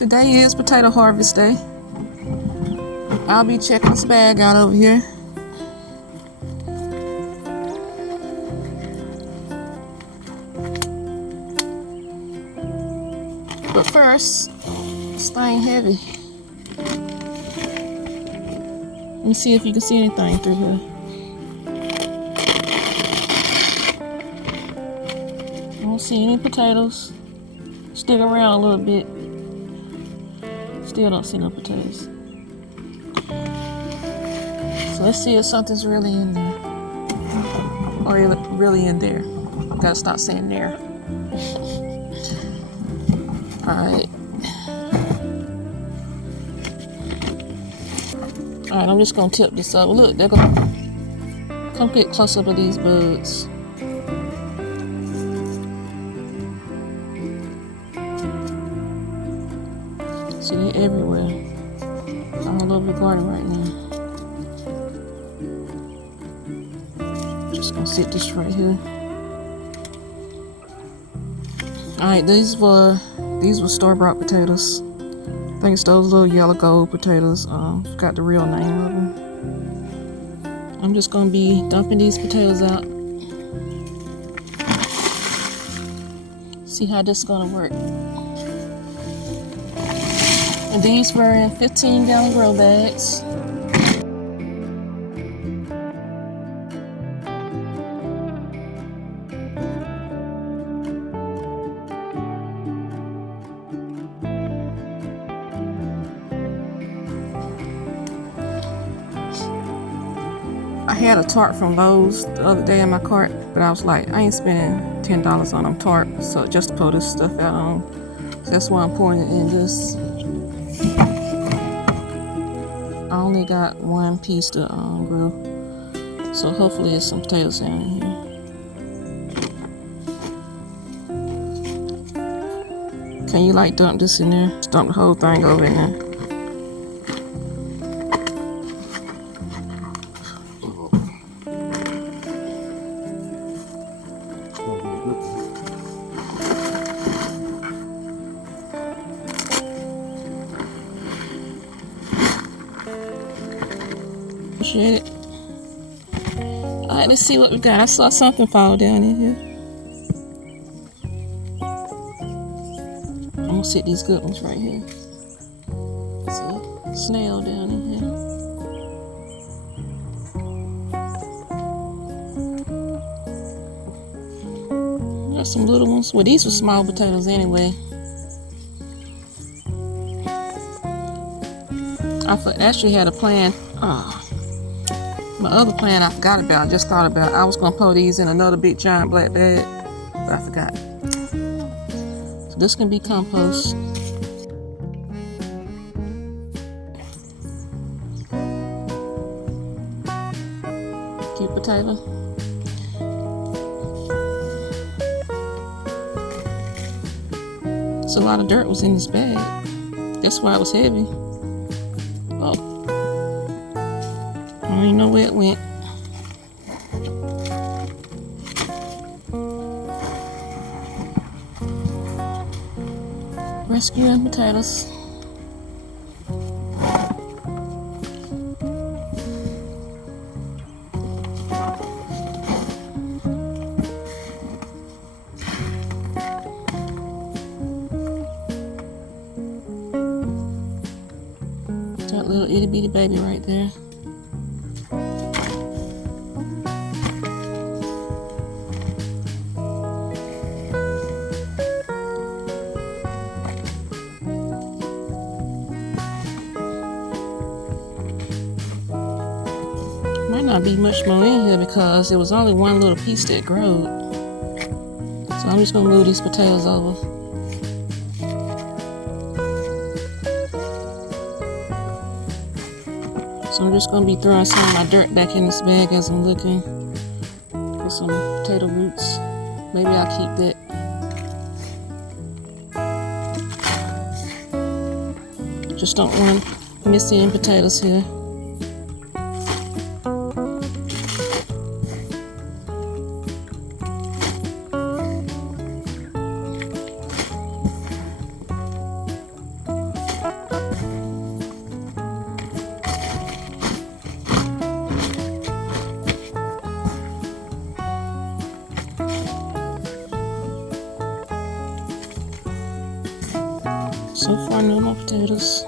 Today is potato harvest day. I'll be checking this bag out over here. But first, this thing heavy. Let me see if you can see anything through here. I don't see any potatoes. Stick around a little bit. Still don't see no potatoes. So let's see if something's really in there. Or really in there. Gotta stop saying there. Alright. Alright, I'm just gonna tip this over. Look, they're gonna come get close up of these bugs. See, they're everywhere. All over the garden right now. Just gonna sit this right here. Alright, these were store-bought potatoes. I think it's those little yellow gold potatoes. Forgot the real name of them. I'm just gonna be dumping these potatoes out. See how this is gonna work. And these were in 15-gallon grow bags. I had a tart from Lowe's the other day in my cart, but I was like, I ain't spending $10 on them tart, so just to pull this stuff out on. So that's why I'm pouring it in this. I only got one piece to grow, so hopefully there's some potatoes down in here. Can you like dump this in there? Just dump the whole thing over in there. Appreciate it. Alright, let's see what we got. I saw something fall down in here. I'm gonna sit these good ones right here. See, snail down in here. There's some little ones. Well, these were small potatoes anyway. I actually had a plan. My other plan I forgot about, just thought about. I was gonna pour these in another big giant black bag, but I forgot. So this can be compost. Cute potato. So a lot of dirt was in this bag. That's why it was heavy. Oh. I don't even know where it went. Rescuing potatoes. That little itty bitty baby right there. Might not be much more in here because there was only one little piece that growed. So I'm just gonna move these potatoes over. So I'm just gonna be throwing some of my dirt back in this bag as I'm looking for some potato roots. Maybe I'll keep that. Just don't want to miss any potatoes here. So far, no more potatoes.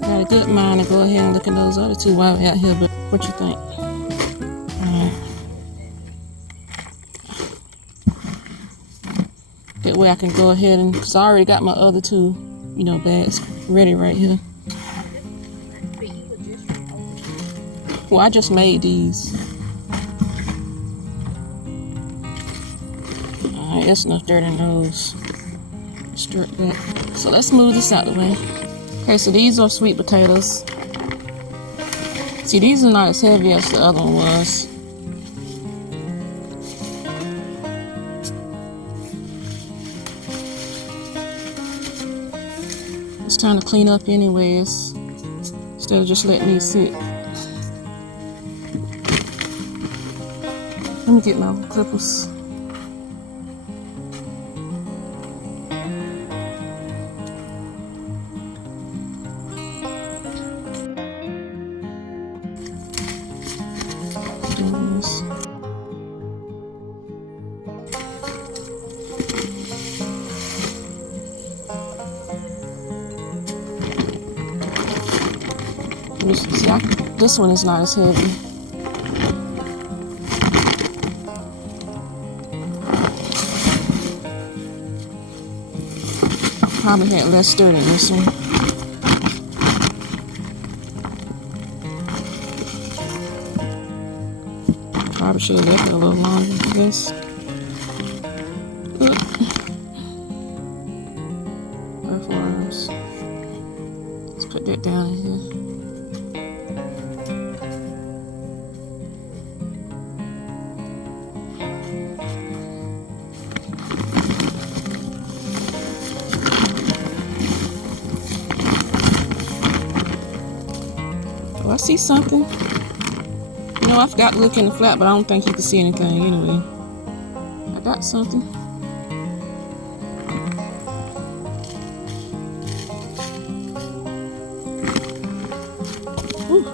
Got a good mind to go ahead and look at those other two while we're out here, but what you think? Alright. That way I can go ahead and, because I already got my other two, you know, bags ready right here. Well, I just made these. Alright, that's enough dirt in those. Strip that. So let's move this out the way. Okay, so these are sweet potatoes. See, these are not as heavy as the other one was. It's time to clean up anyways, instead of just letting these sit. Let me get my clippers. See, this one is not as heavy. Probably had less dirt in this one. Probably should have left it a little longer, I guess. Earthworms. Let's put that down in here. Oh, I see something. You know, I forgot to look in the flat, but I don't think you can see anything anyway. I got something. Ooh.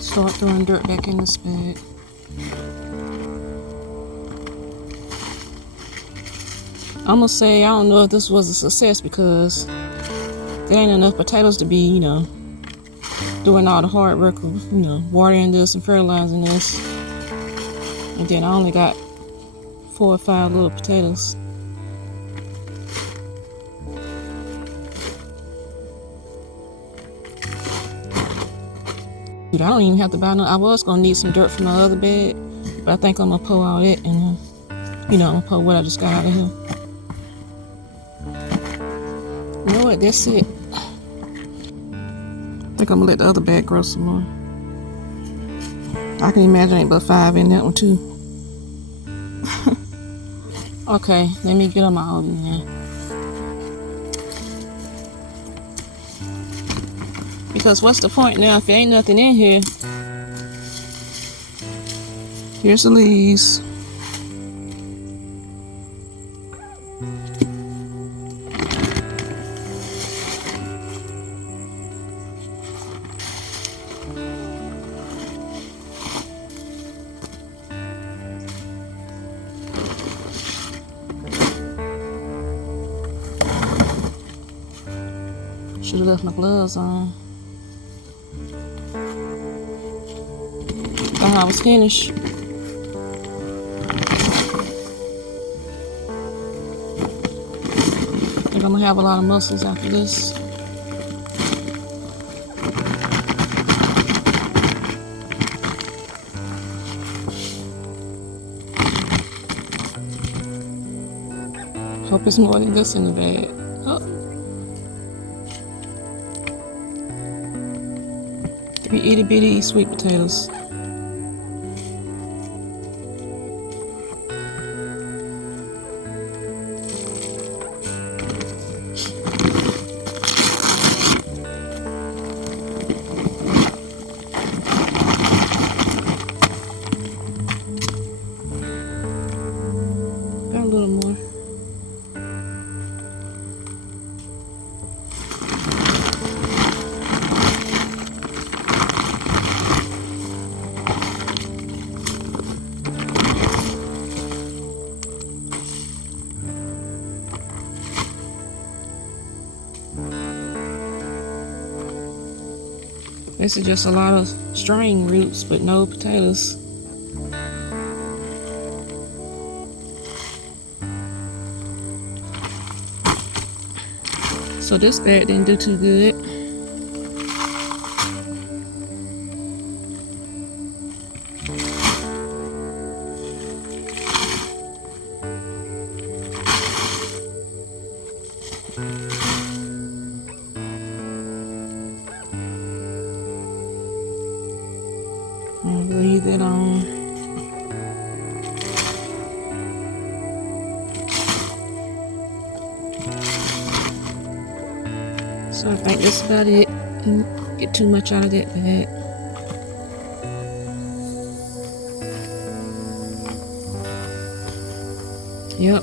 Start throwing dirt back in this bag. I'm gonna say I don't know if this was a success because there ain't enough potatoes to be, you know, doing all the hard work of, you know, watering this and fertilizing this. And then I only got 4 or 5 little potatoes. I don't even have to buy no. I was gonna need some dirt from my other bed, but I think I'm gonna pull all it and, you know, I'm gonna pull what I just got out of here. You know what? That's it. I think I'm gonna let the other bag grow some more. I can imagine ain't but 5 in that one too. Okay, let me get on my oven now. Because what's the point now if there ain't nothing in here? Here's the leaves. Should have left my gloves on. I was finished. I think I'm gonna have a lot of mussels after this. Hope it's more than this in the bag. Oh. 3 itty bitty sweet potatoes. Got a little more. This is just a lot of string roots, but no potatoes. So this bag didn't do too good. I'll leave it on. So I think that's about it. Didn't get too much out of that bag. Yep,